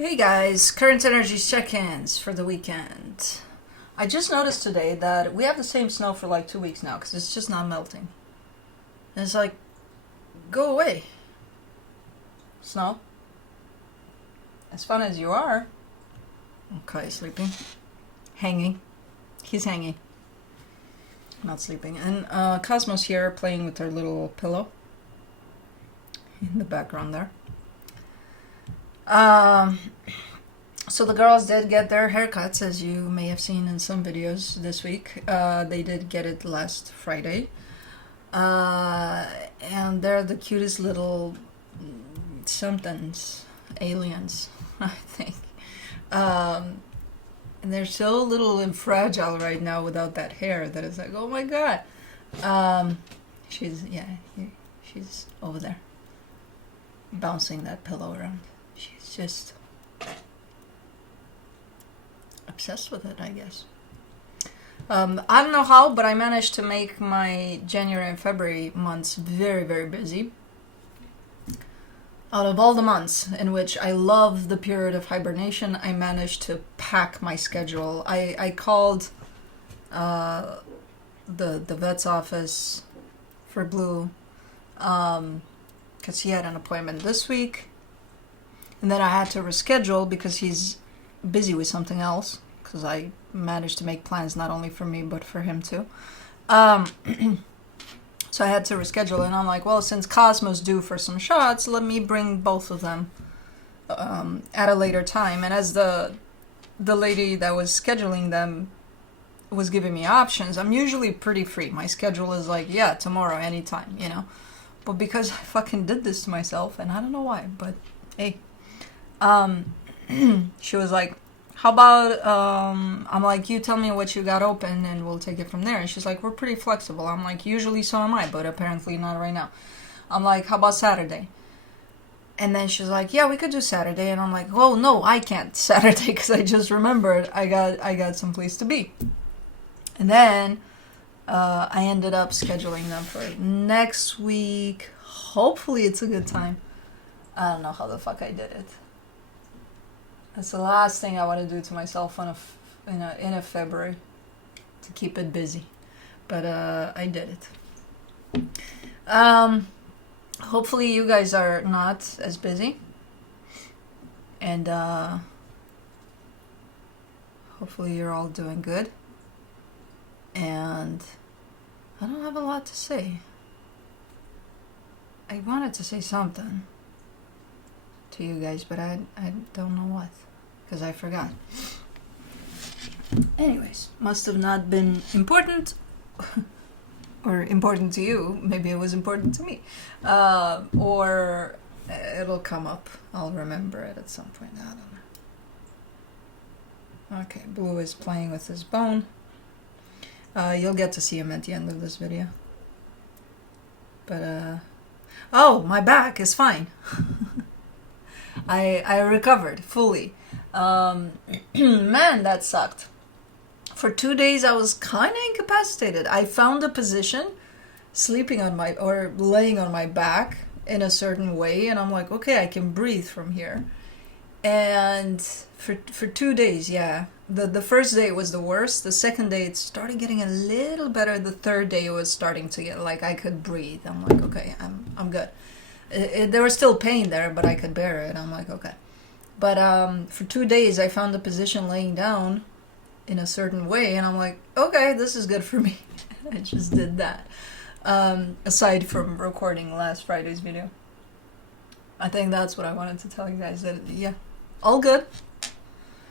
Hey guys, current energies check-ins for the weekend. I just noticed today that we have the same snow for like 2 weeks now because it's just not melting. And it's like, go away. Snow. As fun as you are. Okay, sleeping. Hanging. He's hanging. Not sleeping. And Cosmos here playing with her little pillow. In the background there. So the girls did get their haircuts, as you may have seen in some videos this week. They did get it last Friday. And they're the cutest little somethings, aliens, I think. And they're so little and fragile right now without that hair that it's like, oh my god. She's over there, bouncing that pillow around. She's just obsessed with it, I guess. I don't know how, but I managed to make my January and February months very, very busy. Out of all the months in which I love the period of hibernation, I managed to pack my schedule. I called the vet's office for Blue because he had an appointment this week. And then I had to reschedule because he's busy with something else. Because I managed to make plans not only for me, but for him too. So I had to reschedule. And I'm like, well, since Cosmo's due for some shots, let me bring both of them at a later time. And as the lady that was scheduling them was giving me options, I'm usually pretty free. My schedule is like, yeah, tomorrow, anytime, you know. But because I fucking did this to myself, and I don't know why, but hey. She was like, how about, I'm like, you tell me what you got open and we'll take it from there. And she's like, we're pretty flexible. I'm like, usually so am I, but apparently not right now. I'm like, how about Saturday? And then she's like, yeah, we could do Saturday. And I'm like, oh no, I can't Saturday because I just remembered I got some place to be. And then I ended up scheduling them for next week. Hopefully it's a good time. I don't know how the fuck I did it. That's the last thing I want to do to myself in a February, to keep it busy. But I did it. Hopefully you guys are not as busy. And hopefully you're all doing good. And I don't have a lot to say. I wanted to say something to you guys, but I don't know what, because I forgot. Anyways, must have not been important, or important to you. Maybe it was important to me, or it'll come up. I'll remember it at some point. I don't know. Okay, Blue is playing with his bone. You'll get to see him at the end of this video. But oh, my back is fine. I recovered fully. Man, that sucked. For 2 days I was kind of incapacitated. I found a position sleeping on my, or laying on my back in a certain way, and I'm like, okay, I can breathe from here. And for 2 days, yeah. The first day it was the worst. The second day it started getting a little better. The third day it was starting to get like I could breathe. I'm like, okay, I'm good. There was still pain there, but I could bear it. I'm like, okay. But for 2 days, I found a position laying down in a certain way, and I'm like, okay, this is good for me. I just did that. Aside from recording last Friday's video. I think that's what I wanted to tell you guys. That, yeah, all good.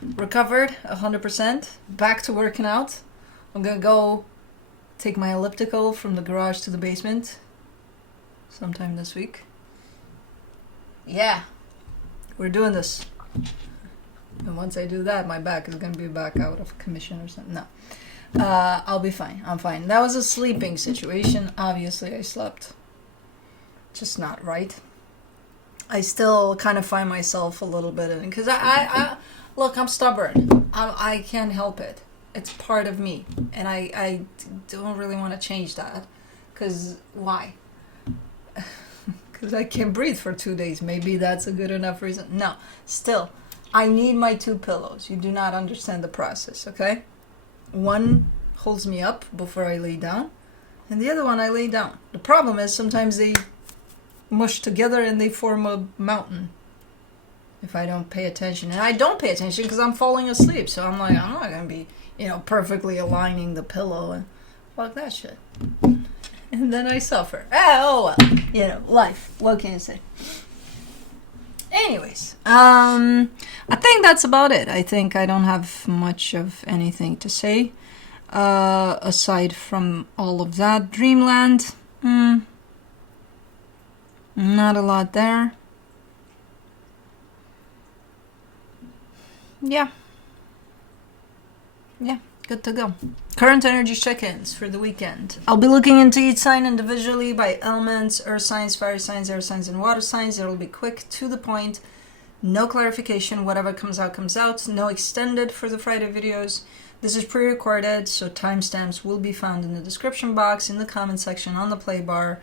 Recovered 100%. Back to working out. I'm going to go take my elliptical from the garage to the basement sometime this week. Yeah, we're doing this. And once I do that, my back is going to be back out of commission or something. No, I'll be fine. I'm fine. That was a sleeping situation. Obviously, I slept just not right. I still kind of find myself a little bit in, because I look, I'm stubborn. I can't help it. It's part of me. And I don't really want to change that. Because why? Because I can't breathe for 2 days. Maybe that's a good enough reason. No, still, I need my 2 pillows. You do not understand the process, okay? One holds me up before I lay down, and the other one I lay down. The problem is sometimes they mush together and they form a mountain if I don't pay attention. And I don't pay attention because I'm falling asleep. So I'm like, I'm not going to be, perfectly aligning the pillow and fuck that shit. And then I suffer. Oh well, life. What can you say? Anyways, I think that's about it. I think I don't have much of anything to say aside from all of that. Dreamland, not a lot there. Yeah, good to go. Current energy check-ins for the weekend. I'll be looking into each sign individually by elements: earth signs, fire signs, air signs, and water signs. It'll be quick, to the point, no clarification. Whatever comes out, comes out. No extended for the Friday videos. This is pre-recorded, so timestamps will be found in the description box, in the comment section, on the play bar.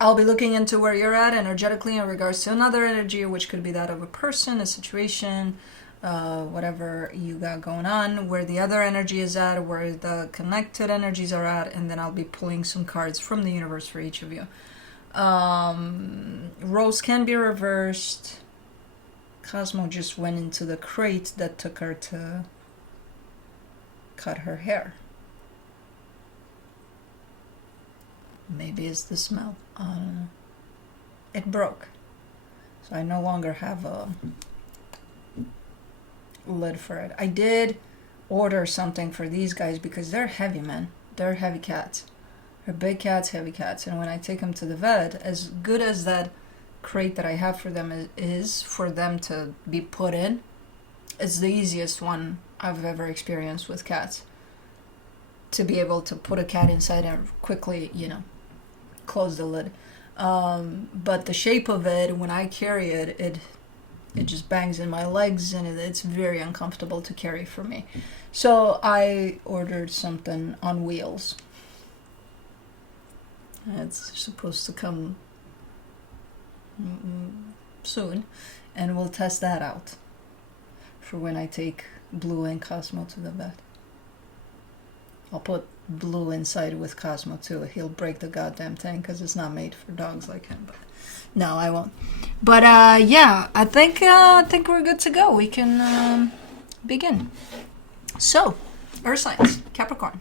I'll be looking into where you're at energetically in regards to another energy, which could be that of a person, a situation, whatever you got going on, where the other energy is at, where the connected energies are at, and then I'll be pulling some cards from the universe for each of you. Roles can be reversed. Cosmo just went into the crate that took her to cut her hair. Maybe it's the smell. I don't know. It broke. So I no longer have a lid for it. I did order something for these guys because they're heavy, man. They're heavy cats. They're big cats, heavy cats. And when I take them to the vet, as good as that crate that I have for them is for them to be put in, it's the easiest one I've ever experienced with cats. To be able to put a cat inside and quickly, close the lid. But the shape of it, when I carry it, it just bangs in my legs, and it's very uncomfortable to carry for me. So I ordered something on wheels. It's supposed to come soon, and we'll test that out for when I take Blue and Cosmo to the vet. I'll put Blue inside with Cosmo too. He'll break the goddamn thing because it's not made for dogs like him. But no, I won't. But yeah, I think we're good to go. We can begin. So, Earth signs, Capricorn.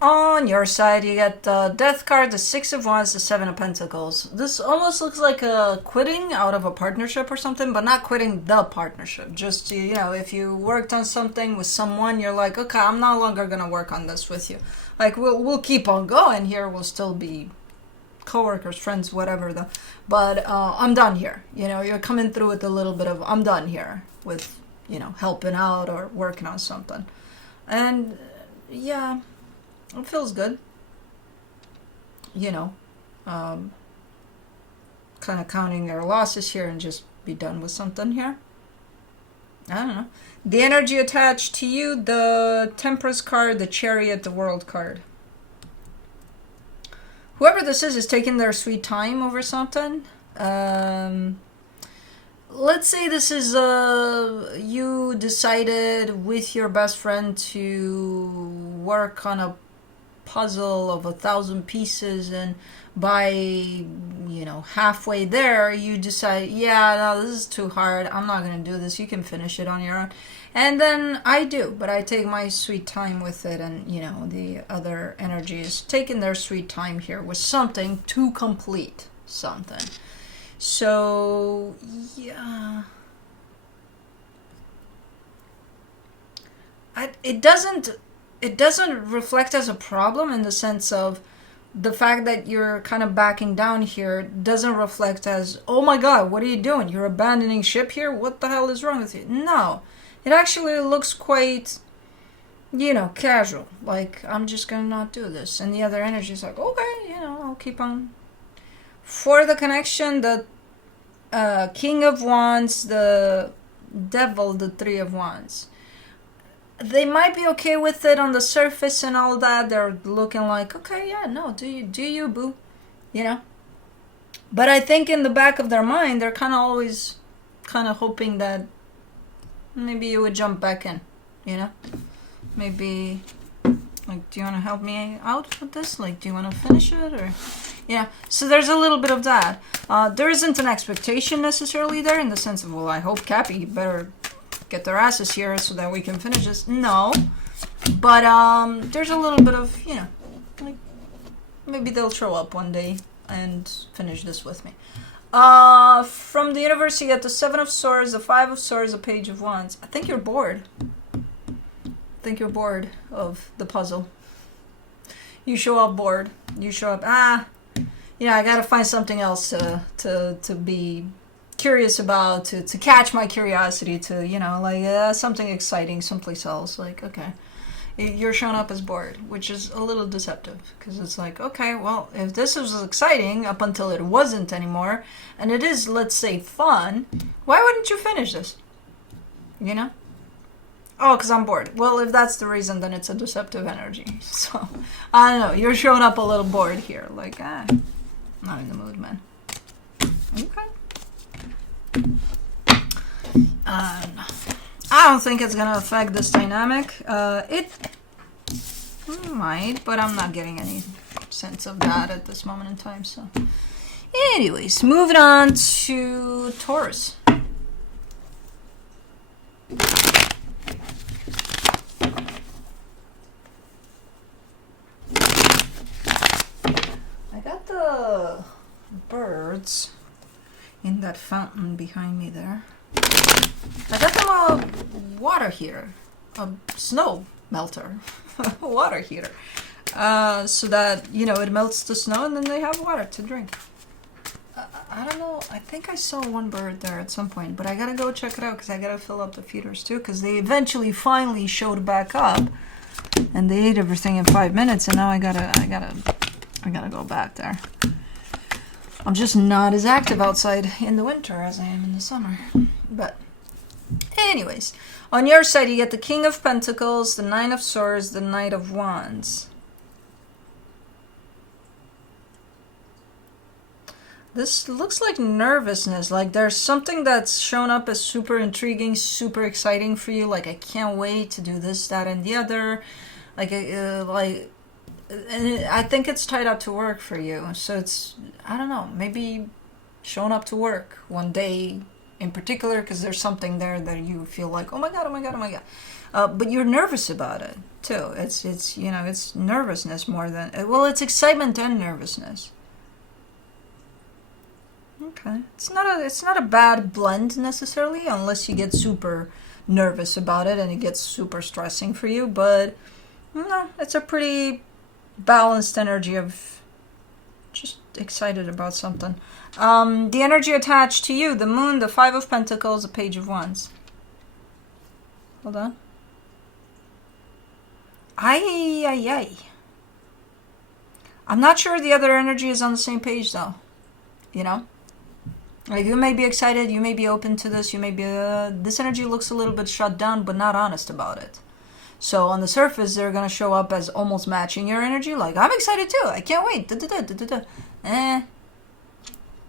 On your side, you get the Death card, the Six of Wands, the Seven of Pentacles. This almost looks like a quitting out of a partnership or something, but not quitting the partnership. Just, if you worked on something with someone, you're like, okay, I'm no longer going to work on this with you. Like, we'll keep on going here. We'll still be coworkers, friends, whatever. But I'm done here. You're coming through with a little bit of, I'm done here with, helping out or working on something. And, yeah. It feels good. Kind of counting your losses here and just be done with something here. I don't know. The energy attached to you, the Temperance card, the Chariot, the World card. Whoever this is taking their sweet time over something. Let's say this is you decided with your best friend to work on a puzzle of 1,000 pieces, and by halfway there you decide, yeah, no, this is too hard, I'm not gonna do this, you can finish it on your own. And then I do, but I take my sweet time with it, and the other energy is taking their sweet time here with something to complete something. So yeah, it doesn't reflect as a problem in the sense of the fact that you're kind of backing down here doesn't reflect as, oh my god, what are you doing? You're abandoning ship here? What the hell is wrong with you? No. It actually looks quite, you know, casual. Like, I'm just gonna not do this. And the other energy is like, okay, you know, I'll keep on. For the connection, the King of Wands, the Devil, the Three of Wands. They might be okay with it on the surface and all that. They're looking like, okay, yeah, no, do you, boo, you know. But I think in the back of their mind, they're kind of always kind of hoping that maybe you would jump back in, you know. Maybe, like, do you want to help me out with this? Like, do you want to finish it? Or, yeah. So there's a little bit of that. There isn't an expectation necessarily there in the sense of, well, I hope Cappy better get their asses here so that we can finish this. No. But there's a little bit of, you know, like, maybe they'll show up one day and finish this with me. From the universe, you get the Seven of Swords, the Five of Swords, the Page of Wands. I think you're bored. I think you're bored of the puzzle. You show up bored. You show up, yeah, I gotta find something else to be curious about, to catch my curiosity, to, you know, like something exciting someplace else. Like, okay, you're showing up as bored, which is a little deceptive, because it's like, okay, well, if this was exciting up until it wasn't anymore, and it is, let's say, fun, why wouldn't you finish this? You know? Oh, because I'm bored. Well, if that's the reason, then it's a deceptive energy. So, I don't know, you're showing up a little bored here. Like, not in the mood, man. Okay. I don't think it's gonna affect this dynamic. It might, but I'm not getting any sense of that at this moment in time. So, anyways, moving on to Taurus. I got the birds in that fountain behind me there. I got them a water heater, a snow melter, water heater, so that, you know, it melts the snow and then they have water to drink. I don't know, I think I saw one bird there at some point, but I gotta go check it out because I gotta fill up the feeders too, because they eventually finally showed back up and they ate everything in 5 minutes, and now I gotta go back there. I'm just not as active outside in the winter as I am in the summer. But anyways, on your side you get the King of Pentacles, the Nine of Swords, the Knight of Wands. This looks like nervousness, like there's something that's shown up as super intriguing, super exciting for you, like I can't wait to do this, that, and the other. And I think it's tied up to work for you. So it's, I don't know, maybe showing up to work one day in particular because there's something there that you feel like, oh my god, oh my god, oh my god. But you're nervous about it too. It's you know, it's nervousness more than, well, it's excitement and nervousness. Okay, it's not a bad blend necessarily, unless you get super nervous about it and it gets super stressing for you. But no, it's a pretty balanced energy of just excited about something. The energy attached to you, the Moon, the Five of Pentacles, the Page of Wands. Hold on. Ay. I'm not sure the other energy is on the same page though. You know? Like, you may be excited, you may be open to this, you may be, this energy looks a little bit shut down, but not honest about it. So on the surface, they're going to show up as almost matching your energy. Like, I'm excited too, I can't wait. It's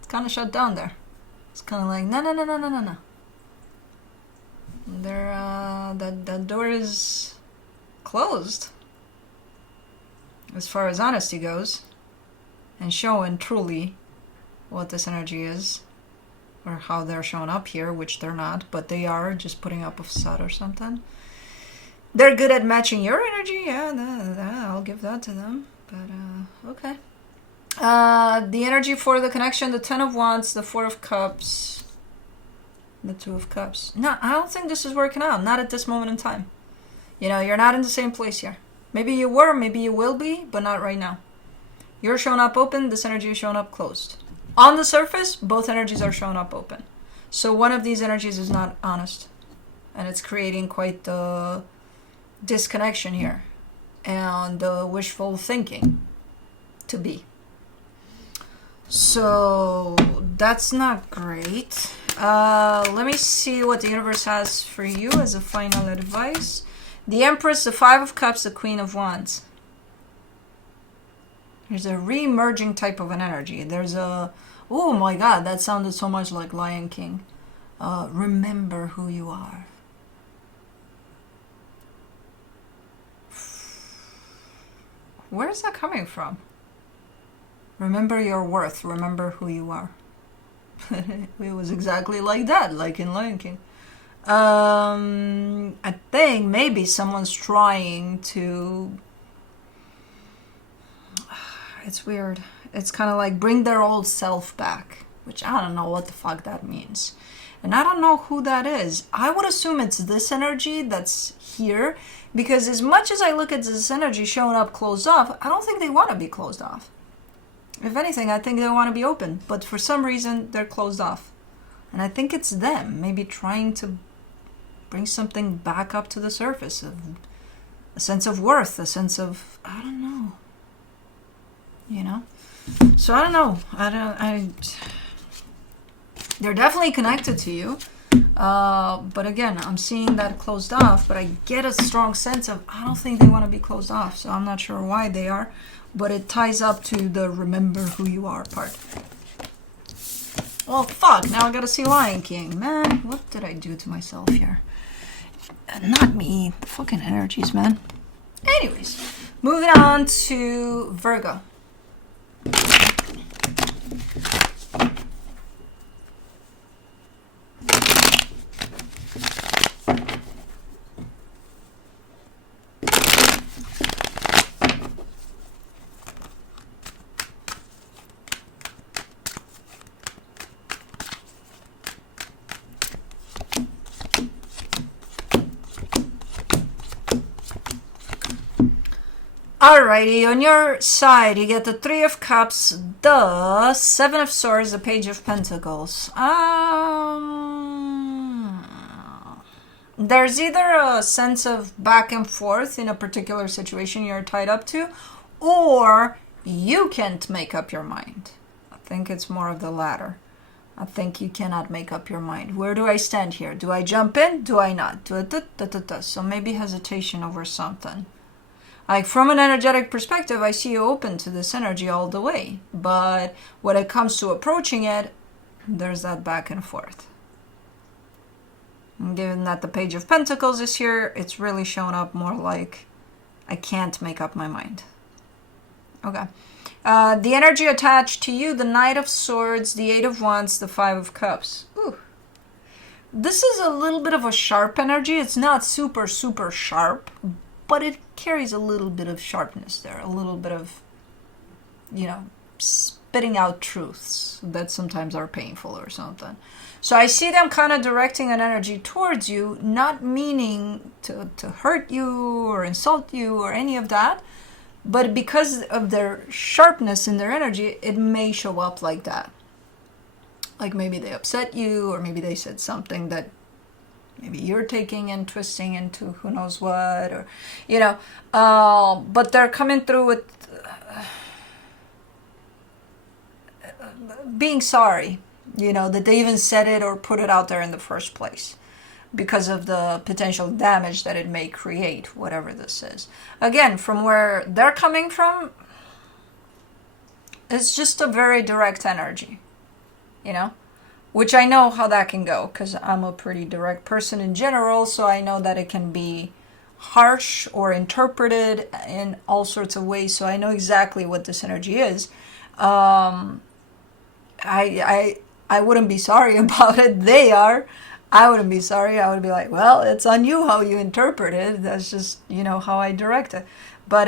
kind of shut down there. It's kind of like, no. That door is closed. As far as honesty goes. And showing truly what this energy is. Or how they're showing up here, which they're not, but they are just putting up a facade or something. They're good at matching your energy, yeah, I'll give that to them. But, okay. The energy for the connection, the Ten of Wands, the Four of Cups, the Two of Cups. No, I don't think this is working out, not at this moment in time. You know, you're not in the same place here. Maybe you were, maybe you will be, but not right now. You're showing up open, this energy is showing up closed. On the surface, both energies are showing up open. So one of these energies is not honest. And it's creating quite the disconnection here. And wishful thinking to be. So that's not great. Let me see what the universe has for you as a final advice. The Empress, the Five of Cups, the Queen of Wands. There's a re-emerging type of an energy. There's a... Oh my God, that sounded so much like Lion King. Remember who you are. Where is that coming from? Remember your worth. Remember who you are. It was exactly like that, like in Lion King. I think maybe someone's trying to... It's weird. It's kind of like bring their old self back, which I don't know what the fuck that means. And I don't know who that is. I would assume it's this energy that's here, because as much as I look at this energy showing up closed off, I don't think they want to be closed off. If anything, I think they want to be open, but for some reason they're closed off. And I think it's them, maybe trying to bring something back up to the surface, of a sense of worth, a sense of, I don't know, you know? So I don't know. They're definitely connected to you. But again, I'm seeing that closed off, but I get a strong sense of, I don't think they want to be closed off. So I'm not sure why they are, but it ties up to the remember who you are part. Well, fuck, now I gotta see Lion King. Man, what did I do to myself here? Not me, the fucking energies, man. Anyways, moving on to Virgo. Alrighty, on your side, you get the Three of Cups, the Seven of Swords, the Page of Pentacles. There's either a sense of back and forth in a particular situation you're tied up to, or you can't make up your mind. I think it's more of the latter. I think you cannot make up your mind. Where do I stand here? Do I jump in? Do I not? So maybe hesitation over something. Like, from an energetic perspective, I see you open to this energy all the way. But when it comes to approaching it, there's that back and forth. And given that the Page of Pentacles is here, it's really shown up more like I can't make up my mind. Okay. The energy attached to you, the Knight of Swords, the Eight of Wands, the Five of Cups. Ooh. This is a little bit of a sharp energy. It's not super, super sharp, but it carries a little bit of sharpness there, a little bit of, you know, spitting out truths that sometimes are painful or something. So I see them kind of directing an energy towards you, not meaning to hurt you or insult you or any of that, but because of their sharpness in their energy, it may show up like that. Like maybe they upset you, or maybe they said something that maybe you're taking and twisting into who knows what, or, you know, but they're coming through with being sorry, you know, that they even said it or put it out there in the first place because of the potential damage that it may create, whatever this is. Again, from where they're coming from, it's just a very direct energy, you know? Which I know how that can go, because I'm a pretty direct person in general, so I know that it can be harsh or interpreted in all sorts of ways, so I know exactly what this energy is. I wouldn't be sorry about it. They are. I wouldn't be sorry. I would be like, well, it's on you how you interpret it. That's just, you know, how I direct it. But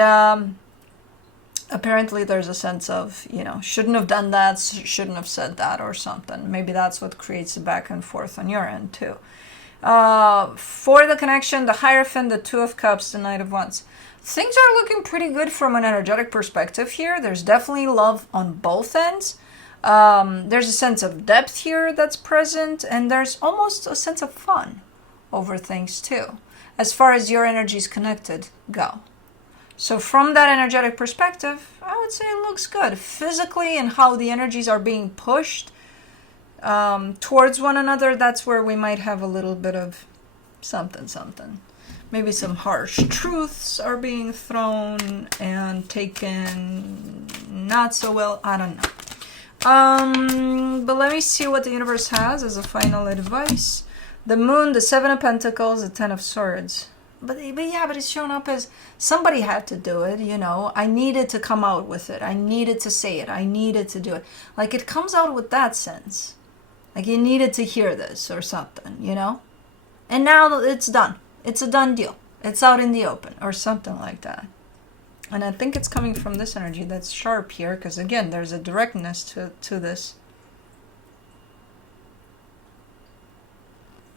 apparently there's a sense of, you know, shouldn't have done that, shouldn't have said that or something. Maybe that's what creates the back and forth on your end too. For the connection, the Hierophant, the Two of Cups, the Knight of Wands. Things are looking pretty good from an energetic perspective here. There's definitely love on both ends. There's a sense of depth here that's present, and there's almost a sense of fun over things too, as far as your energies connected go. So from that energetic perspective, I would say it looks good. Physically, and how the energies are being pushed towards one another, that's where we might have a little bit of something. Maybe some harsh truths are being thrown and taken not so well. I don't know. But let me see what the universe has as a final advice. The Moon, the Seven of Pentacles, the Ten of Swords. But it's shown up as somebody had to do it, you know. I needed to come out with it. I needed to say it. I needed to do it. Like, it comes out with that sense. Like, you needed to hear this or something, you know. And now it's done. It's a done deal. It's out in the open or something like that. And I think it's coming from this energy that's sharp here, because again, there's a directness to this.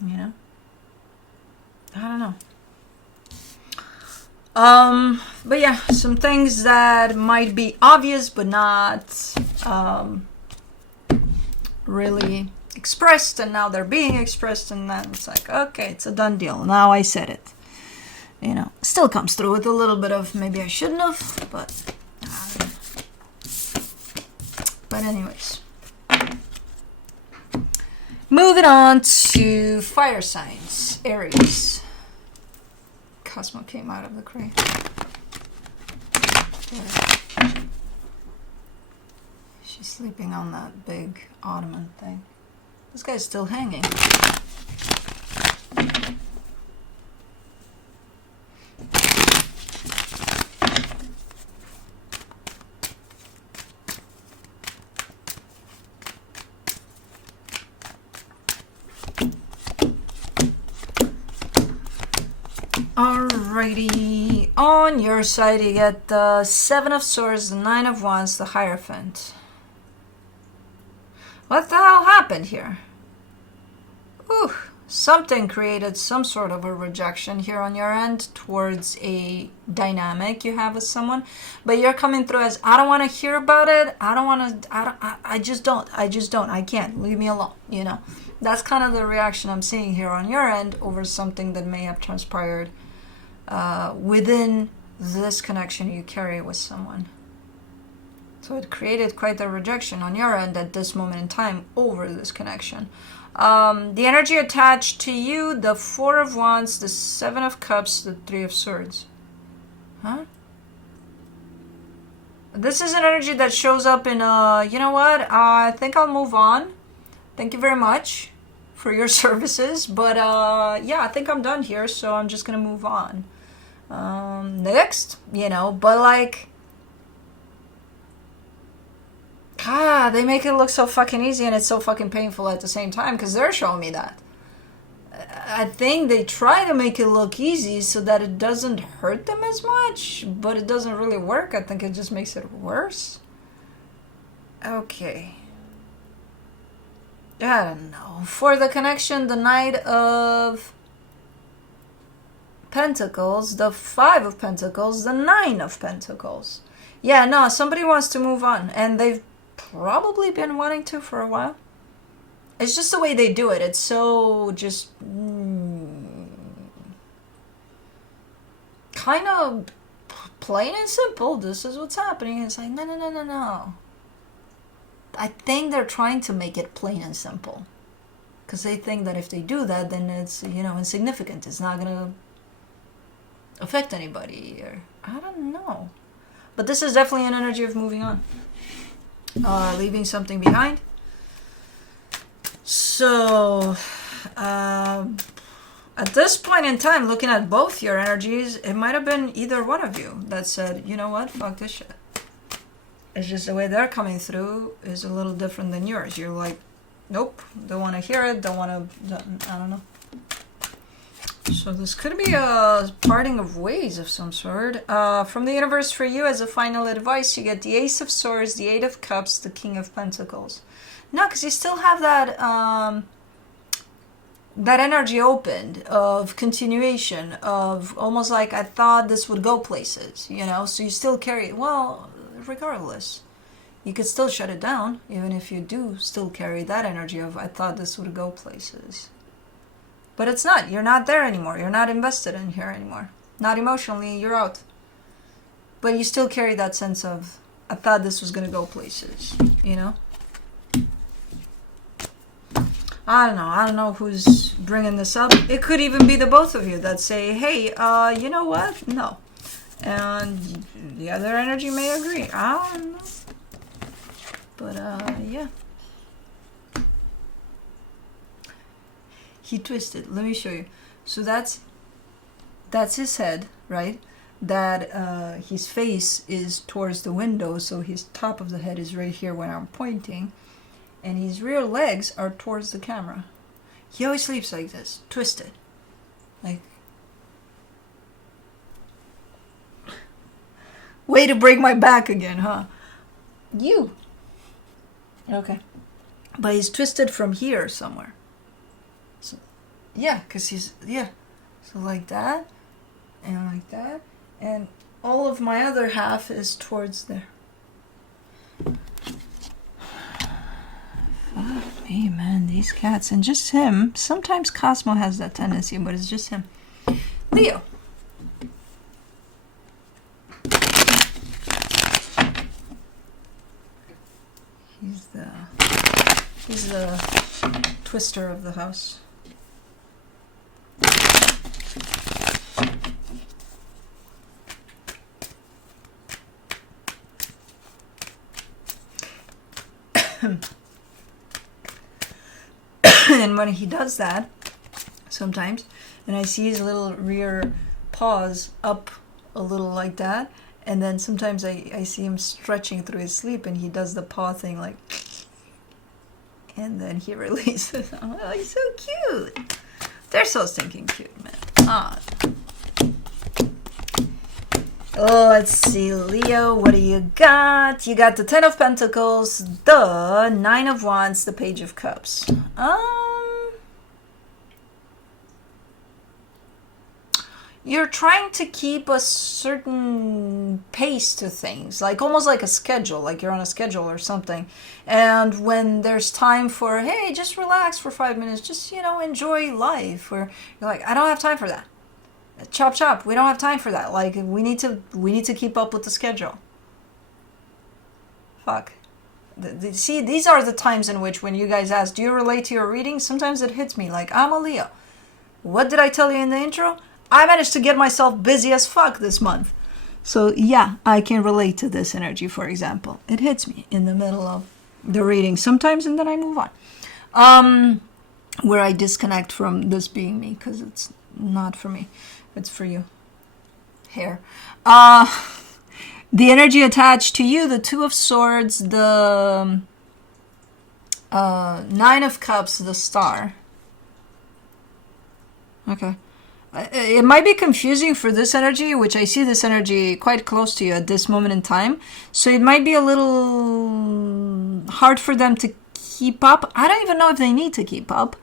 You know? I don't know. But yeah, some things that might be obvious but not really expressed, and now they're being expressed, and then it's like, okay, it's a done deal. Now I said it. You know, still comes through with a little bit of maybe I shouldn't have, but anyways. Moving on to fire signs. Aries. Cosmo came out of the crate. She's sleeping on that big ottoman thing. This guy's still hanging. Alrighty, on your side you get the Seven of Swords, the Nine of Wands, the Hierophant. What the hell happened here? Ooh, something created some sort of a rejection here on your end towards a dynamic you have with someone, but you're coming through as, I don't want to hear about it, I just don't, I can't, leave me alone, you know. That's kind of the reaction I'm seeing here on your end over something that may have transpired within this connection you carry with someone. So it created quite the rejection on your end at this moment in time over this connection. The energy attached to you, the Four of Wands, the Seven of Cups, the Three of Swords. Huh? This is an energy that shows up in, you know what, I think I'll move on. Thank you very much for your services, but yeah, I think I'm done here, so I'm just gonna move on. Next, you know, but like, they make it look so fucking easy, and it's so fucking painful at the same time, because they're showing me that. I think they try to make it look easy so that it doesn't hurt them as much, but it doesn't really work. I think it just makes it worse. Okay. I don't know. For the connection, the Knight of Pentacles, the Five of Pentacles, the Nine of Pentacles. Yeah, no, somebody wants to move on, and they've probably been wanting to for a while. It's just the way they do it. It's so just kind of plain and simple. This is what's happening. It's like, no. I think they're trying to make it plain and simple, because they think that if they do that, then it's, you know, insignificant. It's not going to affect anybody, or I don't know. But this is definitely an energy of moving on, leaving something behind. So at this point in time, looking at both your energies, it might have been either one of you that said, you know what, fuck this shit. It's just the way they're coming through is a little different than yours. You're like, nope, don't want to hear it, don't want to, I don't know. So this could be a parting of ways of some sort. From the universe for you, as a final advice, you get the Ace of Swords, the Eight of Cups, the King of Pentacles. No, because you still have that, that energy opened of continuation, of almost like I thought this would go places, you know, so you still carry it. Well, regardless, you could still shut it down, even if you do still carry that energy of I thought this would go places. But it's not. You're not there anymore. You're not invested in here anymore. Not emotionally, you're out. But you still carry that sense of I thought this was going to go places, you know? I don't know who's bringing this up. It could even be the both of you that say, hey, you know what? No. And the other energy may agree. I don't know. But, yeah. He twisted. Let me show you. So that's his head, right? That his face is towards the window, so his top of the head is right here when I'm pointing. And his rear legs are towards the camera. He always sleeps like this, twisted. Like, way to break my back again, huh? You. Okay. But he's twisted from here somewhere. So, yeah, because he's, yeah. So like that, and like that, and all of my other half is towards there. Fuck me, man, these cats. And just him. Sometimes Cosmo has that tendency, but it's just him. Leo. He's the twister of the house. And when he does that, sometimes, and I see his little rear paws up a little like that, and then sometimes I see him stretching through his sleep, and he does the paw thing like, and then he releases. Oh, he's so cute. They're so stinking cute, man. Ah. Oh, let's see, Leo, what do you got? You got the Ten of Pentacles, the Nine of Wands, the Page of Cups. You're trying to keep a certain pace to things, like almost like a schedule, like you're on a schedule or something. And when there's time for, hey, just relax for 5 minutes, just, you know, enjoy life, where you're like, I don't have time for that. Chop chop, we don't have time for that. Like, we need to keep up with the schedule. Fuck. See, these are the times in which when you guys ask, do you relate to your reading? Sometimes it hits me like, I'm a Leo. What did I tell you in the intro? I managed to get myself busy as fuck this month. So yeah, I can relate to this energy, for example. It hits me in the middle of the reading sometimes, and then I move on. Where I disconnect from this being me, because it's not for me. It's for you. Hair. The energy attached to you, the Two of Swords, the Nine of Cups, the Star. Okay. It might be confusing for this energy, which I see this energy quite close to you at this moment in time. So it might be a little hard for them to keep up. I don't even know if they need to keep up.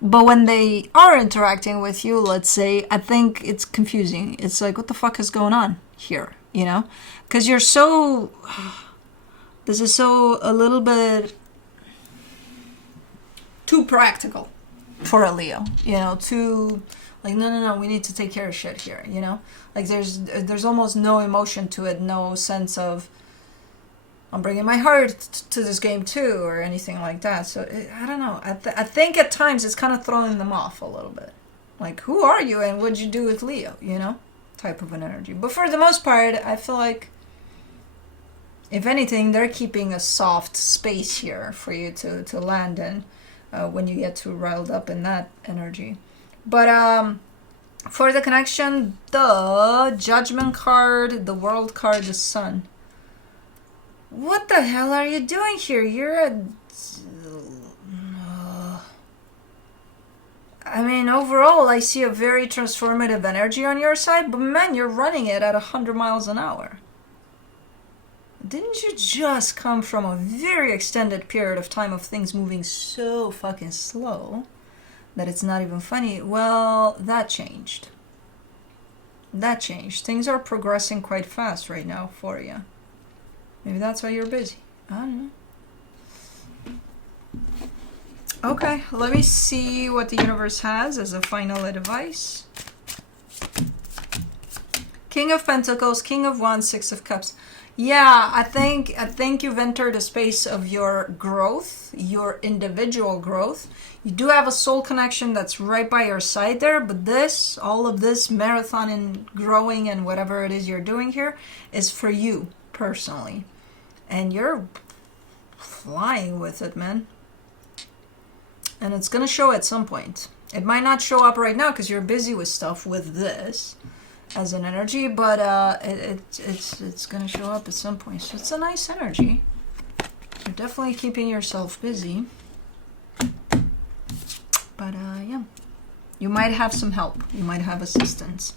But when they are interacting with you, let's say, I think it's confusing. It's like, what the fuck is going on here, you know? Because you're so... This is so a little bit too practical for a Leo, you know, too... Like, no, we need to take care of shit here, you know? Like, there's almost no emotion to it, no sense of, I'm bringing my heart to this game too, or anything like that. So, I don't know. I think at times it's kind of throwing them off a little bit. Like, who are you and what'd you do with Leo, you know? Type of an energy. But for the most part, I feel like, if anything, they're keeping a soft space here for you to land in when you get too riled up in that energy. But for the connection, the Judgment card, the World card, the Sun. What the hell are you doing here? You're a... I mean, overall, I see a very transformative energy on your side, but man, you're running it at 100 miles an hour. Didn't you just come from a very extended period of time of things moving so fucking slow? that it's not even funny. Well, that changed. That changed. Things are progressing quite fast right now for you. Maybe that's why you're busy. I don't know. Okay, let me see what the universe has as a final advice. King of Pentacles, King of Wands, Six of Cups. Yeah, I think you've entered a space of your growth, your individual growth. You do have a soul connection that's right by your side there, but this, all of this marathon and growing and whatever it is you're doing here is for you personally. And you're flying with it, man. And it's going to show at some point. It might not show up right now because you're busy with stuff with this as an energy, but it's going to show up at some point. So it's a nice energy. You're definitely keeping yourself busy. But yeah, you might have some help. You might have assistance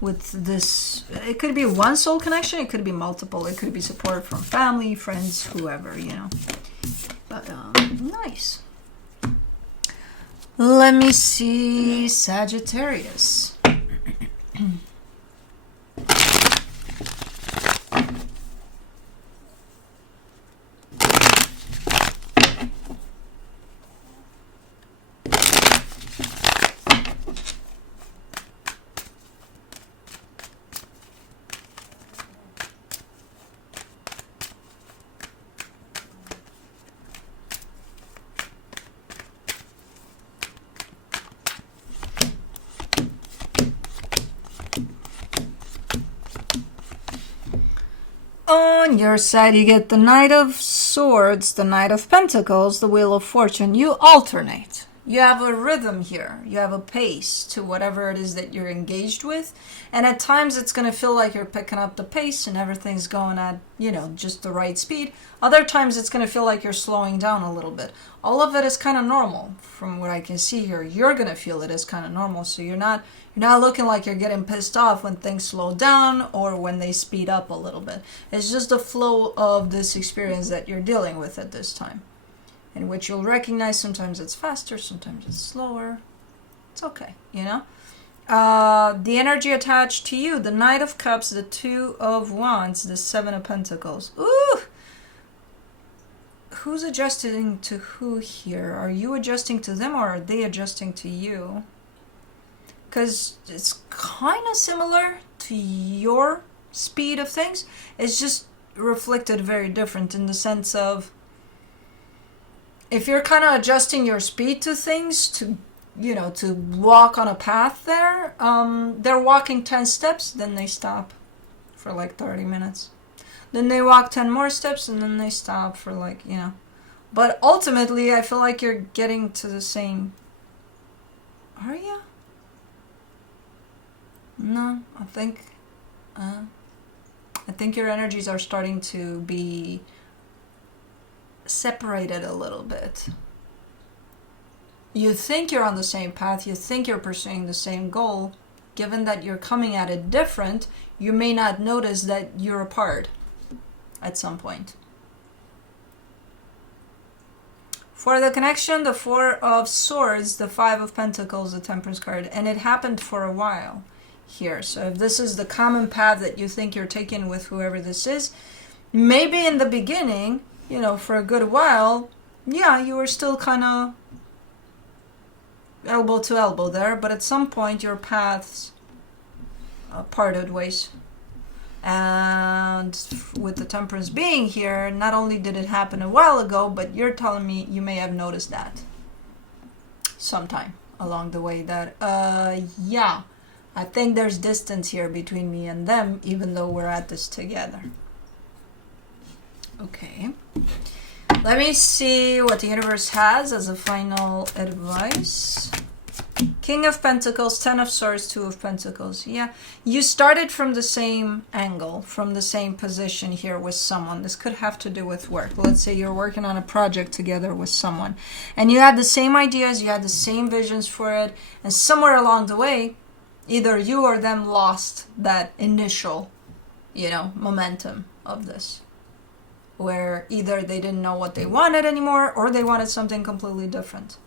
with this. It could be one soul connection. It could be multiple. It could be support from family, friends, whoever, you know. But nice. Let me see Sagittarius. On your side, you get the Knight of Swords, the Knight of Pentacles, the Wheel of Fortune. You alternate. You have a rhythm here. You have a pace to whatever it is that you're engaged with. And at times it's going to feel like you're picking up the pace and everything's going at, you know, just the right speed. Other times it's going to feel like you're slowing down a little bit. All of it is kind of normal from what I can see here. You're going to feel it as kind of normal. So you're not looking like you're getting pissed off when things slow down or when they speed up a little bit. It's just the flow of this experience that you're dealing with at this time, in which you'll recognize sometimes it's faster, sometimes it's slower. It's okay, you know? The energy attached to you, the Knight of Cups, the Two of Wands, the Seven of Pentacles. Ooh! Who's adjusting to who here? Are you adjusting to them or are they adjusting to you? Because it's kind of similar to your speed of things. It's just reflected very different in the sense of if you're kind of adjusting your speed to things to, you know, to walk on a path there, they're walking 10 steps, then they stop for like 30 minutes. Then they walk 10 more steps and then they stop for like, you know. But ultimately, I feel like you're getting to the same. Are you? No, I think your energies are starting to be separated a little bit. You think you're on the same path, you think you're pursuing the same goal. Given that you're coming at it different, you may not notice that you're apart at some point. For the connection, the Four of Swords, the Five of Pentacles, the Temperance card, and it happened for a while here. So if this is the common path that you think you're taking with whoever this is, maybe in the beginning, you know, for a good while, yeah, you were still kind of elbow to elbow there, but at some point your paths parted ways. And with the Temperance being here, not only did it happen a while ago, but you're telling me you may have noticed that sometime along the way that, yeah, I think there's distance here between me and them, even though we're at this together. Okay. Let me see what the universe has as a final advice. King of Pentacles, Ten of Swords, Two of Pentacles. Yeah, you started from the same angle, from the same position here with someone. This could have to do with work. Let's say you're working on a project together with someone, and you had the same ideas, you had the same visions for it, and somewhere along the way, either you or them lost that initial, you know, momentum of this, where either they didn't know what they wanted anymore or they wanted something completely different.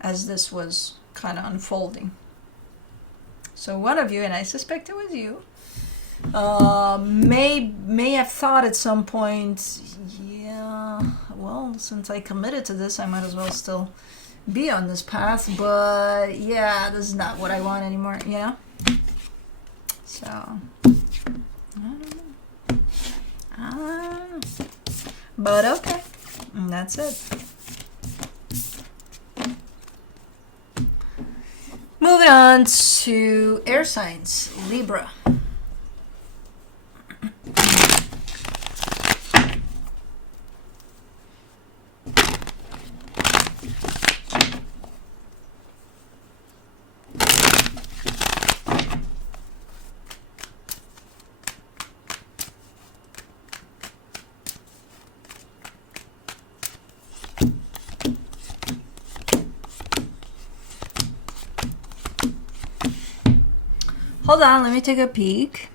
as this was kind of unfolding. So one of you, and I suspect it was you, may have thought at some point, yeah, well, since I committed to this, I might as well still be on this path, but yeah, this is not what I want anymore, you know? So, I don't know. But okay, and that's it. Moving on to air signs, Libra. Hold on, let me take a peek.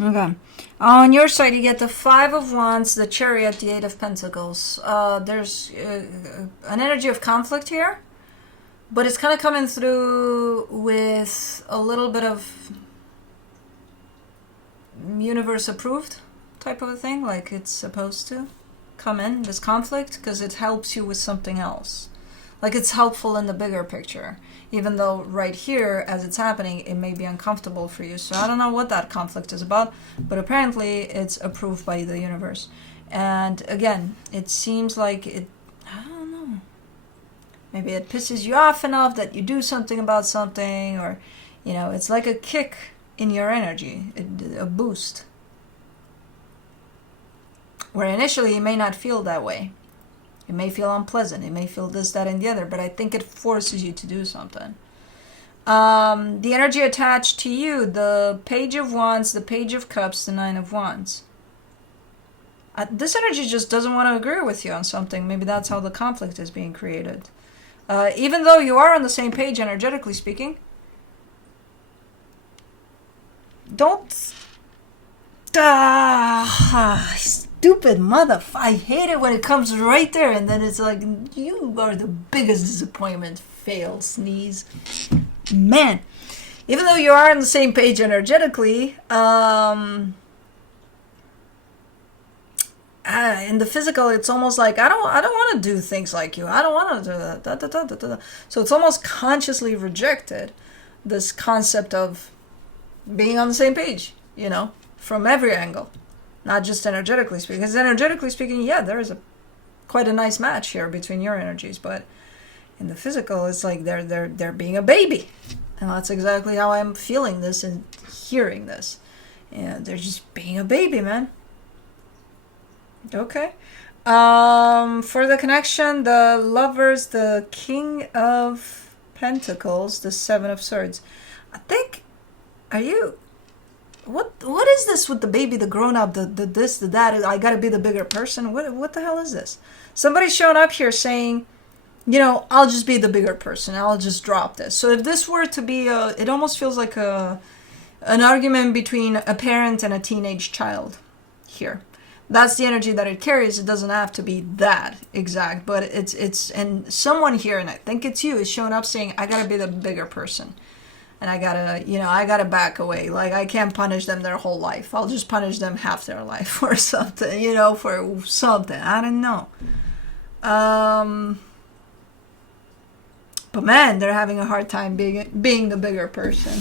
Okay. On your side, you get the Five of Wands, the Chariot, the Eight of Pentacles. There's an energy of conflict here, but it's kind of coming through with a little bit of universe approved type of a thing, like it's supposed to come in, this conflict, because it helps you with something else. Like it's helpful in the bigger picture, even though right here, as it's happening, it may be uncomfortable for you. So I don't know what that conflict is about, but apparently it's approved by the universe. And again, it seems like it, I don't know, maybe it pisses you off enough that you do something about something, or, you know, it's like a kick in your energy, a boost. Where initially you may not feel that way. It may feel unpleasant. It may feel this, that, and the other, but I think it forces you to do something. The energy attached to you, the Page of Wands, the Page of Cups, the Nine of Wands. This energy just doesn't want to agree with you on something. Maybe that's how the conflict is being created. Even though you are on the same page, energetically speaking, don't... stupid I hate it when it comes right there, and then it's like, you are the biggest disappointment. Fail, sneeze. Man, even though you are on the same page energetically, in the physical, it's almost like I don't want to do things like you. I don't want to do that. So it's almost consciously rejected this concept of being on the same page, you know, from every angle. Not just energetically speaking. Because energetically speaking, yeah, there is quite a nice match here between your energies. But in the physical, it's like they're being a baby. And that's exactly how I'm feeling this and hearing this. Yeah, they're just being a baby, man. Okay. For the connection, the Lovers, the King of Pentacles, the Seven of Swords. I think, are you... What is this with the baby, the grown-up, the this, the that, I gotta be the bigger person? What the hell is this? Somebody's showing up here saying, you know, I'll just be the bigger person. I'll just drop this. So if this were to be it almost feels like an argument between a parent and a teenage child here. That's the energy that it carries. It doesn't have to be that exact, but it's and someone here, and I think it's you, is showing up saying, I gotta be the bigger person. And I gotta back away. Like, I can't punish them their whole life. I'll just punish them half their life or something, you know, for something. I don't know. But man, they're having a hard time being the bigger person.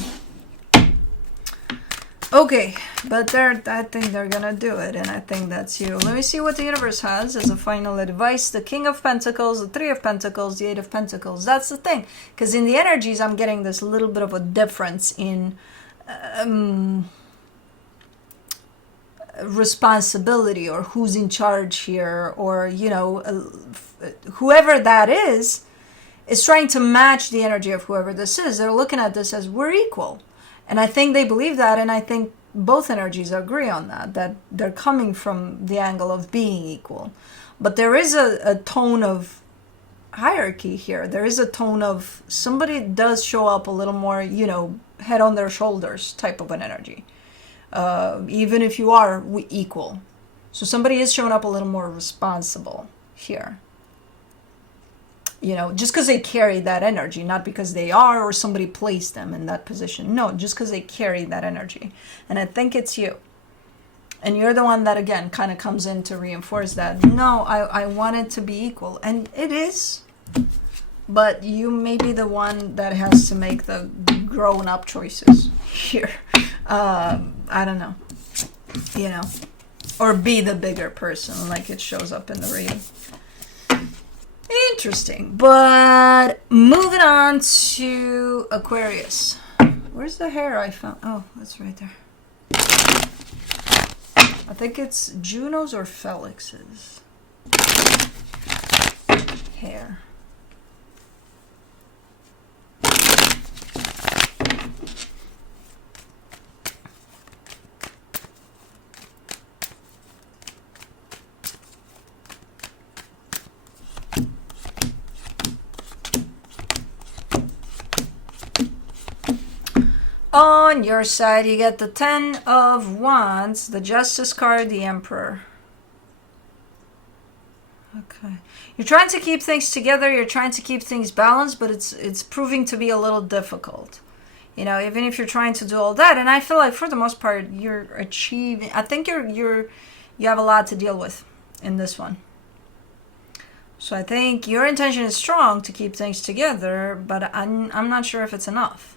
Okay, but I think they're gonna do it, and I think that's you. Let me see what the universe has as a final advice. The King of Pentacles, the Three of Pentacles, the Eight of Pentacles. That's the thing, because in the energies, I'm getting this little bit of a difference in responsibility, or who's in charge here, or, you know, whoever that is trying to match the energy of whoever this is. They're looking at this as we're equal. And I think they believe that, and I think both energies agree on that they're coming from the angle of being equal. But there is a tone of hierarchy here. There is a tone of somebody does show up a little more, you know, head on their shoulders type of an energy. Even if you are equal. So somebody is showing up a little more responsible here. You know, just because they carry that energy, not because they are or somebody placed them in that position. No, just because they carry that energy. And I think it's you. And you're the one that, again, kind of comes in to reinforce that. No, I want it to be equal. And it is. But you may be the one that has to make the grown-up choices here. I don't know. You know. Or be the bigger person, like it shows up in the reading. Interesting. But moving on to Aquarius. Where's the hair I found? Oh, that's right there. I think it's Juno's or Felix's hair. On your side, you get the 10 of Wands, the Justice card, the Emperor. Okay. You're trying to keep things together. You're trying to keep things balanced, but it's proving to be a little difficult. You know, even if you're trying to do all that. And I feel like for the most part, you're achieving. I think you have a lot to deal with in this one. So I think your intention is strong to keep things together, but I'm not sure if it's enough.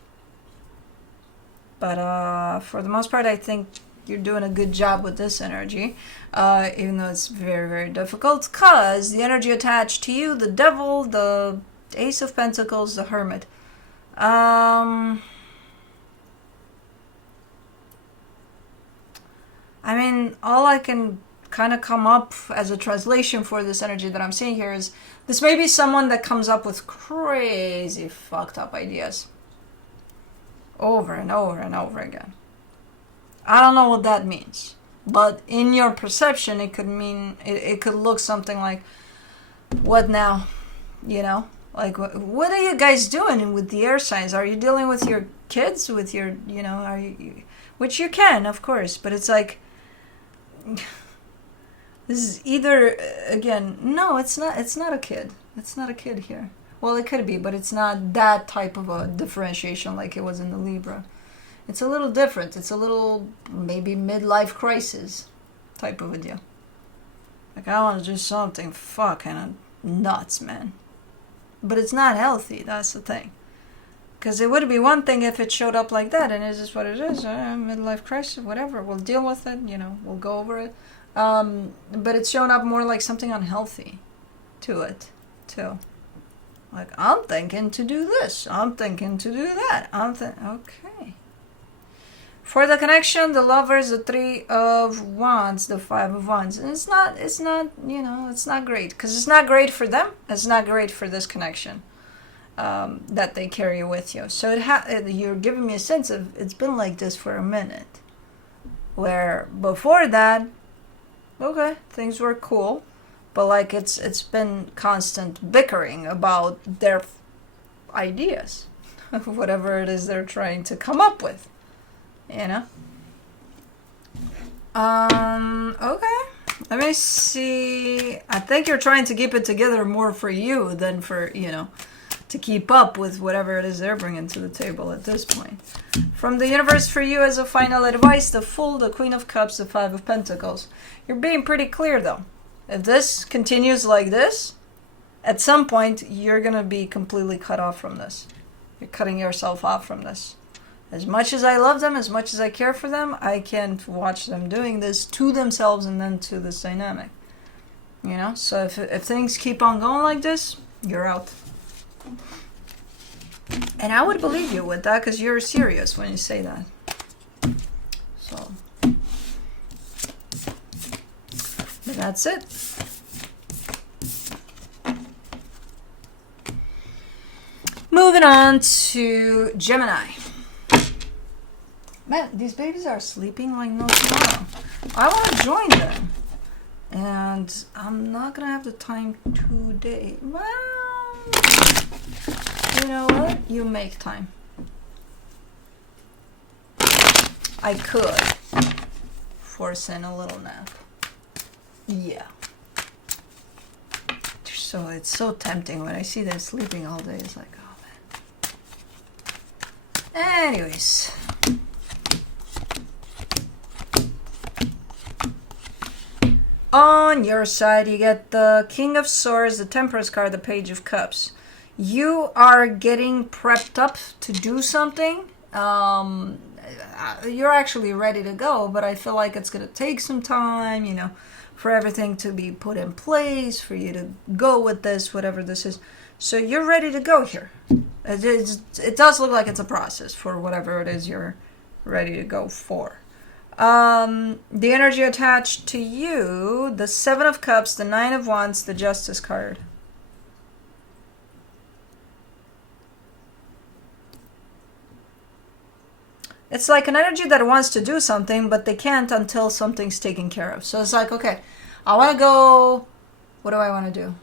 But for the most part, I think you're doing a good job with this energy, even though it's very, very difficult, because the energy attached to you, the Devil, the Ace of Pentacles, the Hermit. I mean, all I can kind of come up as a translation for this energy that I'm seeing here is this may be someone that comes up with crazy fucked up ideas. Over and over and over again. I don't know what that means, but in your perception, it could mean it could look something like, "What now?" You know, like what are you guys doing with the air signs? Are you dealing with your kids? With your, you know, are you? Which you can, of course, but it's like this is either again. No, it's not. It's not a kid. It's not a kid here. Well, it could be, but it's not that type of a differentiation like it was in the Libra. It's a little different. It's a little, maybe midlife crisis type of a deal. Like, I want to do something fucking nuts, man. But it's not healthy, that's the thing. Because it would be one thing if it showed up like that, and it's just what it is, midlife crisis, whatever. We'll deal with it, you know, we'll go over it. But it's showing up more like something unhealthy to it, too. Like, I'm thinking to do this. I'm thinking to do that. Okay. For the connection, the Lovers, the 3 of Wands, the 5 of Wands. And it's not, you know, it's not great. Because it's not great for them. It's not great for this connection that they carry with you. So you're giving me a sense of, it's been like this for a minute. Where before that, okay, things were cool. But like it's been constant bickering about their ideas, whatever it is they're trying to come up with, you know. Okay. Let me see. I think you're trying to keep it together more for you than for, you know, to keep up with whatever it is they're bringing to the table at this point. From the universe for you as a final advice, the Fool, the Queen of Cups, the 5 of Pentacles. You're being pretty clear though. If this continues like this, at some point, you're going to be completely cut off from this. You're cutting yourself off from this. As much as I love them, as much as I care for them, I can't watch them doing this to themselves and then to this dynamic. You know? So if things keep on going like this, you're out. And I would believe you with that because you're serious when you say that. So... but that's it. Moving on to Gemini. Man, these babies are sleeping like no tomorrow. I want to join them. And I'm not going to have the time today. Well, you know what? You make time. I could force in a little nap. Yeah. So it's so tempting when I see them sleeping all day. It's like, oh man. Anyways. On your side, you get the King of Swords, the Temperance card, the Page of Cups. You are getting prepped up to do something. You're actually ready to go, but I feel like it's going to take some time, you know, for everything to be put in place, for you to go with this, whatever this is. So you're ready to go here. It does look like it's a process for whatever it is you're ready to go for. The energy attached to you, the Seven of Cups, the Nine of Wands, the Justice card. It's like an energy that wants to do something, but they can't until something's taken care of. So it's like, okay, I want to go, what do I want to do?